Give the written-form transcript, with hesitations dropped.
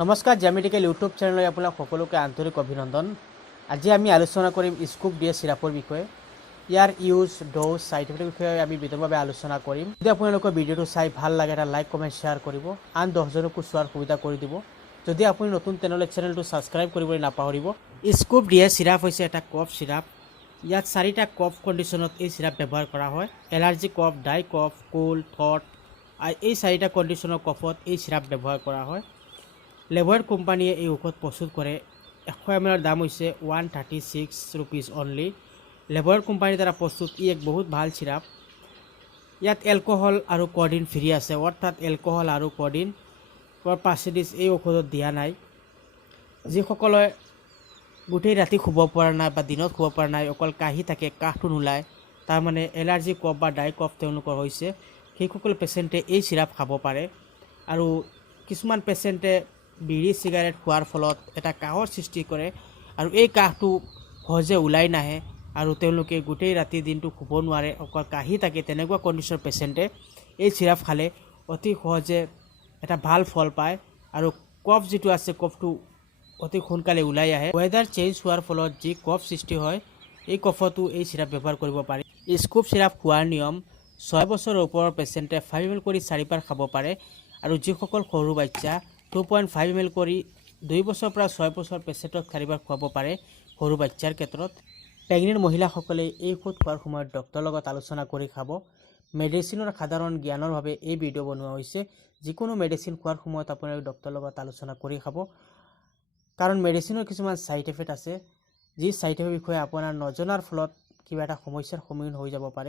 নমস্কাৰ জেমেডিকেল ইউটিউব চেনেললৈ আপোনাক সকলোকে আন্তৰিক অভিনন্দন। আজি আমি আলোচনা কৰিম স্কুপ দিয়ে চিৰাপৰ বিষয়ে। ইয়াৰ ইউজ, ড'জ, সাইড ইফেক্টৰ বিষয়ে আমি বিতংভাৱে আলোচনা কৰিম। যদি আপোনালোকৰ ভিডিঅ'টো চাই ভাল লাগে এটা লাইক, কমেণ্ট, শ্বেয়াৰ কৰিব। আন 10জনকো চোৱাৰ সুবিধা কৰি দিব। যদি আপুনি নতুন তেনেহ'লে চেনেলটো ছাবস্ক্ৰাইব কৰিবলৈ নাপাহৰিব। স্কুপ দিয়ে চিৰাপ হৈছে এটা কফ চিৰাপ। ইয়াত 4টা কফ কণ্ডিশ্যনত এই চিৰাপ ব্যৱহাৰ কৰা হয়। এলাৰ্জি কফ, ডাই কফ, কোল্ড, থ্ৰট, এই 4টা কণ্ডিশ্যনৰ কফত এই চিৰাপ ব্যৱহাৰ কৰা হয়। লেভয়েড কোম্পানীয়ে এই ঔষধ প্ৰস্তুত কৰে। 100 ml দাম হৈছে 136 rupees অনলি। লেভয়েড কোম্পানীৰ দ্বাৰা প্ৰস্তুত ই এক বহুত ভাল চিৰাপ। ইয়াত এলকহল আৰু কডিন ফ্ৰী আছে, অৰ্থাৎ এলকহল আৰু কডিন পাৰ্চেণ্টেজ এই ঔষধত দিয়া নাই। যিসকলে গোটেই ৰাতি শুব পৰা নাই বা দিনত শুব পৰা নাই, অকল কাহি থাকে, কাহটো নোলায়, তাৰমানে এলাৰ্জি কফ বা ডাই কফ তেওঁলোকৰ হৈছে, সেইসকল পেচেণ্টে এই চিৰাপ খাব পাৰে। আৰু কিছুমান পেচেণ্টে বিড়ি চিগাৰেট খোৱাৰ ফলত এটা কাহৰ সৃষ্টি কৰে আৰু এই কাহটো সহজে ওলাই নাহে আৰু তেওঁলোকে গোটেই ৰাতি দিনটো শুব নোৱাৰে, অকল কাহি থাকে। তেনেকুৱা কণ্ডিশ্যনৰ পেচেণ্টে এই চিৰাপ খালে অতি সহজে এটা ভাল ফল পায় আৰু কফ যিটো আছে কফটো অতি সোনকালে ওলাই আহে। ৱেডাৰ চেঞ্জ হোৱাৰ ফলত যি কফ সৃষ্টি হয়, এই কফতো এই চিৰাপ ব্যৱহাৰ কৰিব পাৰি। স্কুপ চিৰাপ খোৱাৰ নিয়ম: 6 বছৰৰ ওপৰৰ পেচেণ্টে 5 ml কৰি 4বাৰ খাব পাৰে আৰু যিসকল সৰু বাচ্চা 2.5 ml কৰি 2 বছৰৰ পৰা 6 বছৰ পেচেণ্টক 4বাৰ খুৱাব পাৰে সৰু বাচ্চাৰ ক্ষেত্ৰত। প্ৰেগনেণ্ট মহিলাসকলে এই ঔষধ খোৱাৰ সময়ত ডক্টৰৰ লগত আলোচনা কৰি খাব। মেডিচিনৰ সাধাৰণ জ্ঞানৰ বাবে এই ভিডিঅ' বনোৱা হৈছে। যিকোনো মেডিচিন খোৱাৰ সময়ত আপোনালোকে ডক্টৰৰ লগত আলোচনা কৰি খাব, কাৰণ মেডিচিনৰ কিছুমান ছাইড এফেক্ট আছে, যি ছাইড এফেক্টৰ বিষয়ে আপোনাৰ নজনাৰ ফলত কিবা এটা সমস্যাৰ সন্মুখীন হৈ যাব পাৰে।